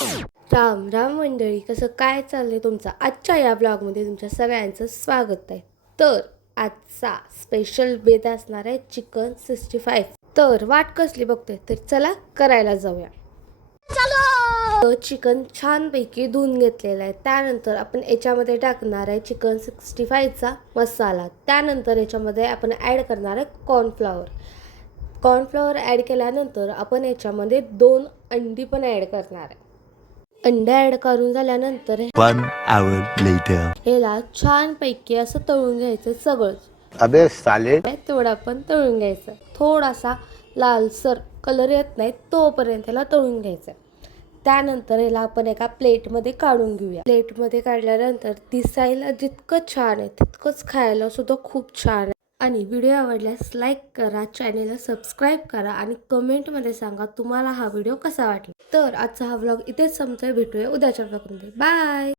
राम राम मंडळी, कसं काय चाललंय तुमचं? आजच्या या ब्लॉगमध्ये तुमच्या सगळ्यांचं स्वागत आहे. तर आजचा स्पेशल बेत असणार आहे चिकन 65. तर वाट कसली बघतोय, तर चला करायला जाऊया. तर चिकन छानपैकी धुवून घेतलेलं आहे. त्यानंतर आपण याच्यामध्ये टाकणार आहे चिकन 65चा मसाला. त्यानंतर याच्यामध्ये आपण ॲड करणार आहे कॉर्नफ्लॉवर ॲड केल्यानंतर आपण याच्यामध्ये 2 अंडी पण ॲड करणार आहे. अंडे ॲड करून झाल्यानंतर 1 hour later. ह्याला छानपैकी असं तळून घ्यायचं सगळंच. अबे साले. तेवढं आपण तळून घ्यायचं. थोडासा लालसर कलर येत नाही तोपर्यंत ह्याला तळून घ्यायचं. त्यानंतर ह्याला आपण एका प्लेटमध्ये काढून घेऊया. प्लेटमध्ये काढल्यानंतर दिसायला जितकं छान आहे तितकंच खायला सुद्धा खूप छान आहे. आणि व्हिडिओ आवडल्यास लाईक करा, चॅनेलला सबस्क्राईब करा आणि कमेंटमध्ये सांगा तुम्हाला हा व्हिडिओ कसा वाटला. तर आजचा हा व्लॉग इथेच संपतोय. भेटूया उद्याच्या व्लॉगमध्ये. बाय.